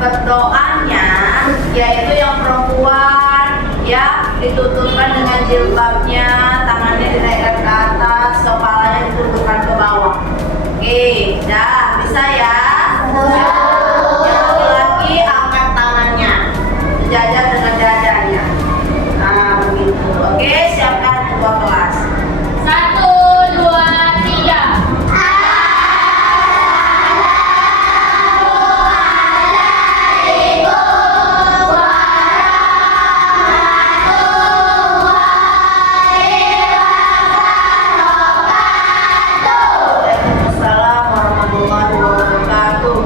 berdoanya yaitu yang perempuan ya ditutupkan dengan jilbabnya, tangannya dinaikkan ke atas, kepalanya ditundukkan ke bawah. Oke, dah bisa ya? Yang laki-laki angkat tangannya sejajar dengan dadanya. Nah begitu. Oke, siapkan ketua kelas. 1, 2, 3. Waalaikumsalam warahmatullahi wabarakatuh.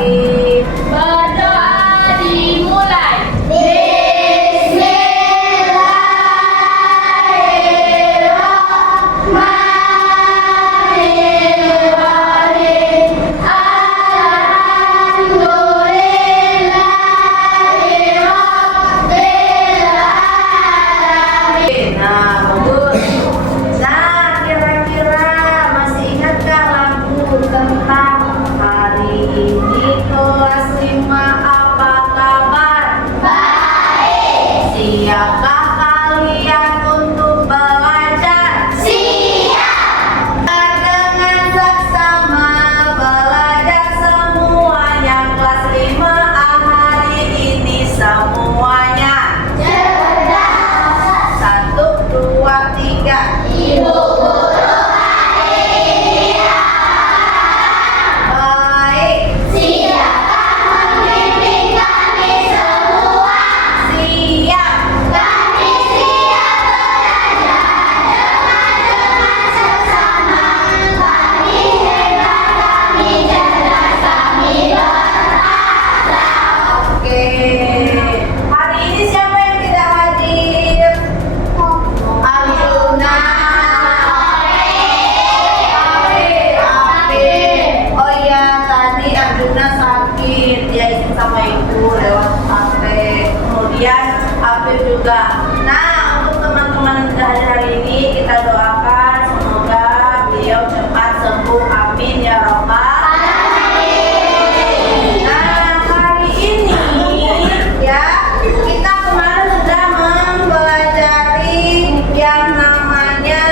Lagi. Berdoa dimulai. Nah, bagus. Nah, kira-kira masih ingatkah lagu tentang hari ini kelas 5 apa kabar? Baik. Siapkah kalian untuk belajar? Siap. Dengan seksama belajar semuanya kelas 5 hari ini semuanya. 1, 2, 3. Ibu guru Baik. siapkah membimbing kami semua? Siap. Kami siap belajar dengan sesama. Kami hebat, kami cerdas, kami berakhlak. Oke. Hari ini siapa yang tidak hadir? Arjuna. Afif. Oh iya, tadi Arjuna sakit. Dia izin sama ibu lewat HP. Kemudian Afif juga. Nah, untuk teman-teman yang sudah hadir hari ini, kita doakan semoga beliau cepat sembuh. Amin ya robbal. Nah, hari ini ya kita kemarin sudah mempelajari yang namanya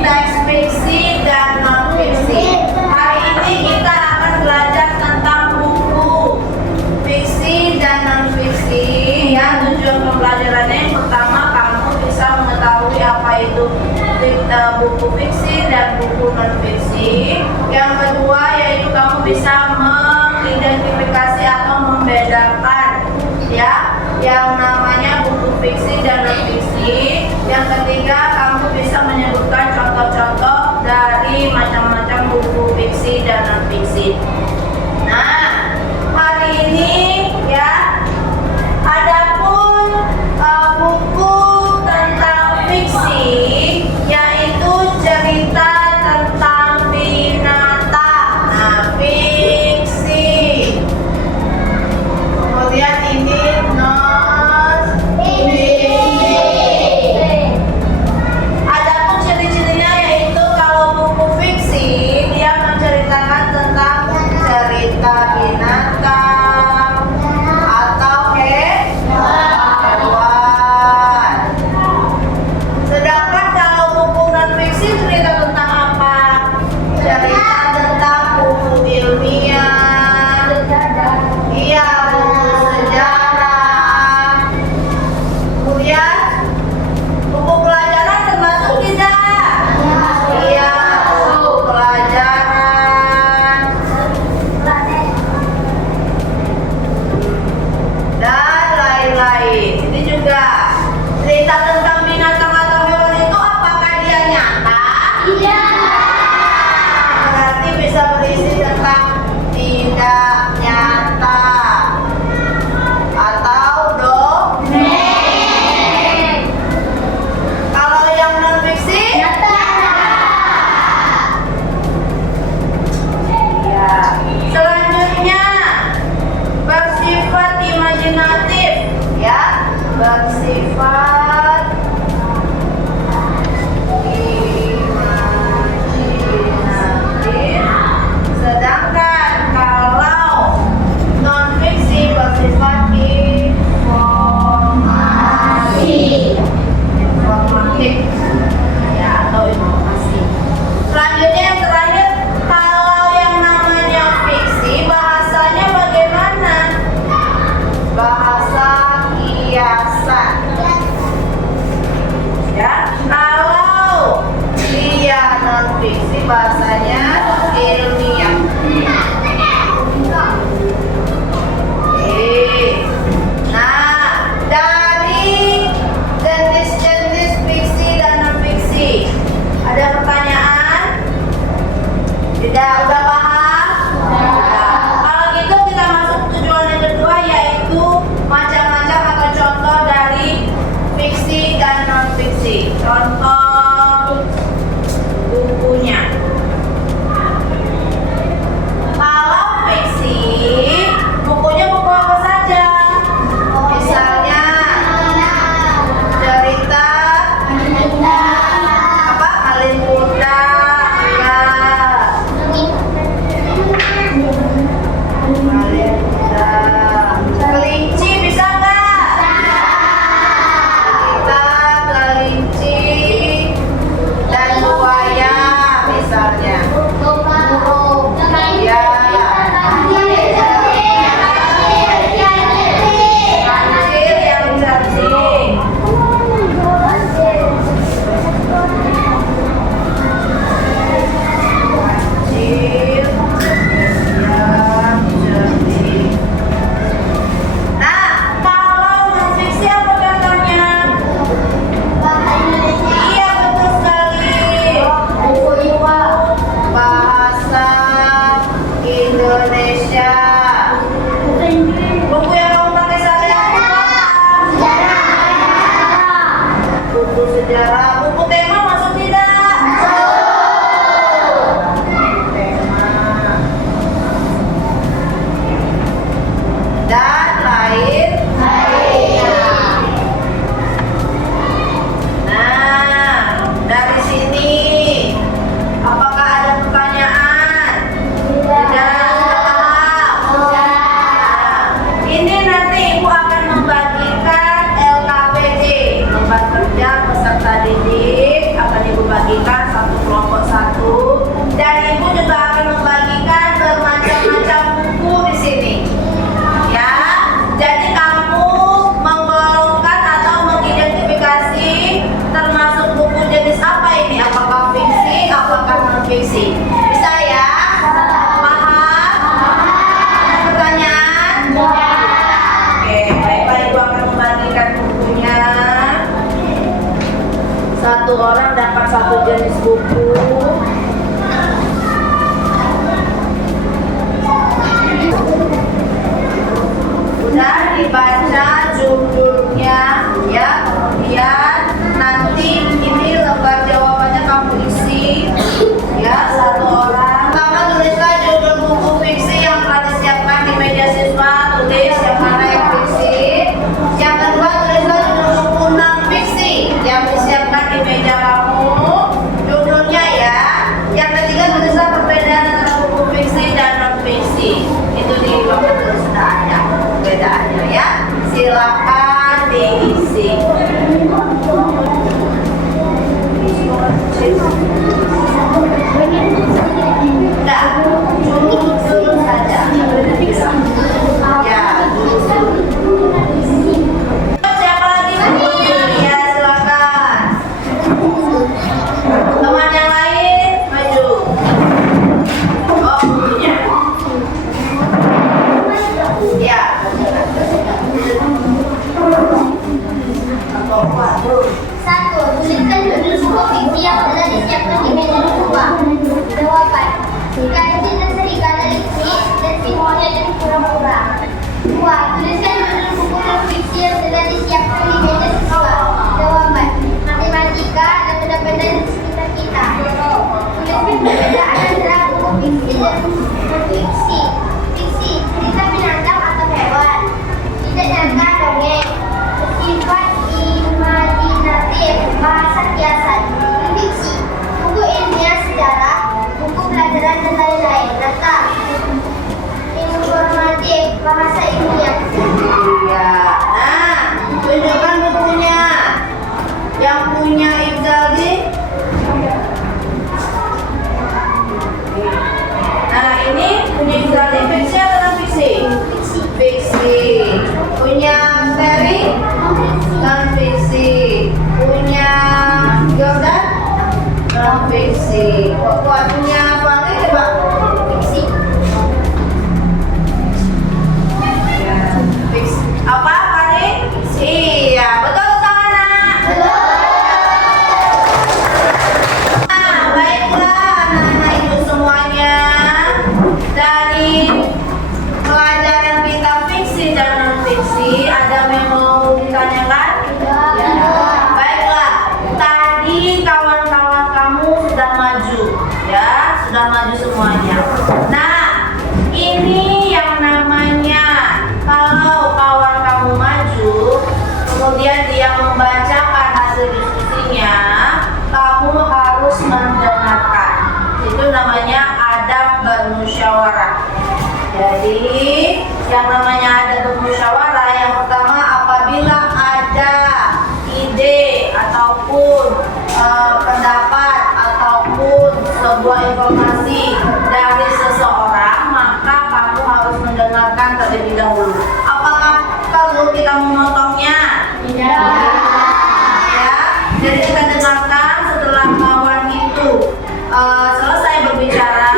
teks fiksi dan non fiksi. Hari ini kita akan belajar tentang buku fiksi dan non fiksi. Ya, tujuan pembelajarannya yang pertama kamu bisa mengetahui apa itu buku fiksi dan buku non fiksi. Yang kedua yaitu kamu bisa mengidentifikasi atau membedakan ya yang namanya buku fiksi dan non fiksi. Yang ketiga kamu bisa menyebutkan contoh-contoh dari macam-macam buku fiksi dan non fiksi. Nah, hari ini ya adapun buku tentang fiksi yaitu cerita tentang binatang. Nah, fiksi. Kemudian ini non fiksi. Adapun ciri-ciri mudik ya atau inovasi. Selanjutnya yang terakhir, kalau yang namanya fiksi bahasanya bagaimana? Bahasa kiasan. Ya, kalau dia non fiksi bahasanya ilmiah. Nah, dari jenis-jenis fiksi dan non fiksi, ada pertanyaan? Tidak, udah paham? Nah, kalau gitu kita masuk tujuan yang kedua, yaitu macam-macam atau contoh dari fiksi dan non fiksi. Contoh bukunya. Kalau fiksi, bukunya buku apa saja? Misalnya cerita apa? Malin Kundang, ya. Malin Kundang. Kelinci bisa nggak? Cerita kelinci dan buaya misalnya. Ya. Kancil yang cacing. Kancil yang cacing. Nah, kalau non-fiksi apa contohnya? Iya, betul sekali. Bahasa Indonesia. Buku yang kamu pakai sehari-hari apa? Buku sejarah. Buku tema masuk tidak? Tema. Dan lain. Nah, dari sini apakah ada pertanyaan? Tidak, sudah paham? Nah, ini nanti Ibu akan membagikan LKPD, lembar kerja peserta didik, akan Ibu bagikan satu kelompok satu, dan Ibu juga akan membagikan bermacam-macam buku di sini. Ya, jadi kamu menggolongkan atau mengidentifikasi termasuk buku jenis apa ini? Apakah fiksi, apakah non fiksi? Bisa ya? Paham? Ada pertanyaan? Oke, baiklah, Ibu akan membagikan bukunya. Satu orang dapat satu jenis buku. Udah dibaca judulnya ya, kemudian nanti ini lembar jawabannya kamu isi ya, satu orang. Pertama tulislah judul buku fiksi yang telah disiapkan di meja siswa, tulis yang mana yang fiksi. Yang kedua tulislah judul buku non fiksi yang disiapkan di meja kamu, judulnya ya. Yang ketiga tulislah perbedaan antara buku fiksi dan non fiksi. Itu di bawah terus sudah ada perbedaannya ya. Silakan diisi. Enggak, dulu saja. Ya, dulu. Siapa lagi? Ya, silakan. Teman yang lain maju. Oh, bukunya. Ya. Satu, tuliskan judul buku fiksi yang telah disiapkan di meja siswa. Jawaban: Kancil dan Serigala Listrik dan Simonia dan Pura-Pura. Dua, tuliskan judul buku non fiksi yang telah disiapkan di meja siswa. Jawaban: Matematika dan benda-benda di sekitar kita. Tuliskan perbedaan antara buku fiksi dan non fiksi. Fiksi, cerita binatang atau hewan. Tidak nyata dongeng. Bersifat imajinatif, bahasa kiasan. Fiksi, buku ilmiah sejarah, buku pelajaran dan lain-lain. Ibzaldi? Nah, ini punya Ibzaldi fiksi atau non fiksi? Fiksi. Punya Terry? Non fiksi. Punya Jordan? Non fiksi. Punya Fahri coba? Fiksi. Ya, fiksi. Apa Fahri? Iya, betul tak anak? Nah, baiklah anak-anak ibu semuanya. Dari pelajaran kita fiksi dan non fiksi, ada yang mau ditanyakan? Ya. Baiklah, tadi kawan-kawan kamu sudah maju, ya, sudah maju semuanya. Nah, ini yang namanya kalau kawan kamu maju, kemudian dia membacakan hasil diskusinya, kamu harus mendengarkan. Itu namanya adab bermusyawarah. Jadi, yang namanya adab bermusyawarah, yang pertama apabila ada ide ataupun pendapat ataupun sebuah informasi dari seseorang, maka kamu harus mendengarkan terlebih dahulu. Apakah perlu kita memotongnya? Tidak. Ya, jadi kita dengarkan setelah kawan itu selesai berbicara,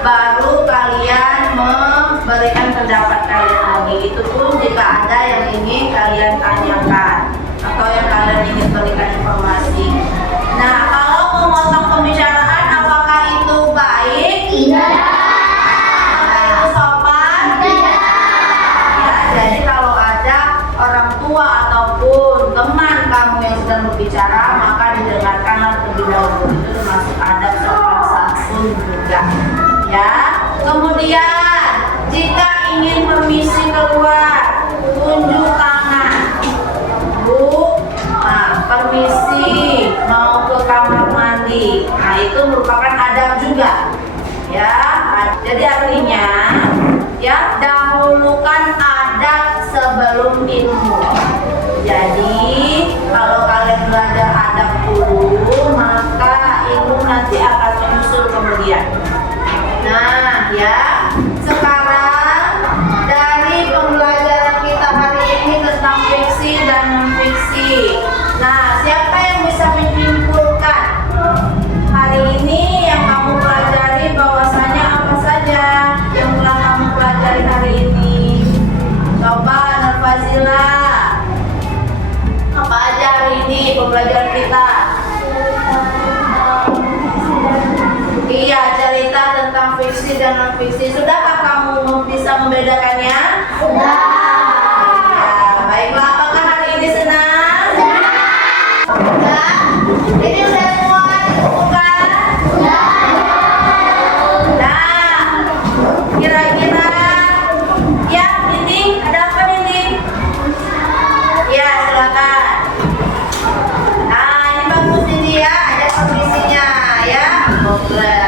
baru kalian memberikan pendapat kalian lagi. Itu pun jika ada yang ingin kalian tanyakan atau yang kalian ingin berikan informasi. Nah, kalau memotong pembicaraan, apakah itu baik? Tidak. Apakah itu sopan? Tidak. Ya, jadi kalau ada orang tua ataupun teman kamu yang sedang berbicara, maka didengarkanlah terlebih dahulu. Itu termasuk adab sopan santun juga. Ya. Kemudian, jika ingin permisi keluar, tunjuk tangan. Bu, nah, permisi mau ke kamar mandi. Nah, itu merupakan adab juga. Ya, jadi artinya ya dahulukan adab sebelum ilmu. Jadi kalau kalian belajar adab dulu, maka ilmu nanti akan menyusul kemudian. Nah, ya, sekarang dari pembelajaran kita hari ini tentang fiksi dan non fiksi. Nah, siapa yang bisa menyimpulkan hari ini yang kamu pelajari bahwasanya apa saja yang telah kamu pelajari hari ini? Coba Nurfazila, apa aja hari ini pembelajaran kita? Iya, cerita tentang fiksi dan non fiksi. Sudahkah kamu bisa membedakannya? Sudah. Ya, baiklah. Apakah hari ini senang? Sudah. Ini udah semua dikumpulkan? Sudah. Nah, kira-kira ya, ini ada apa ini? Ya, silakan. Nah, ini bagus ini ya, ada kondisinya ya. Boleh.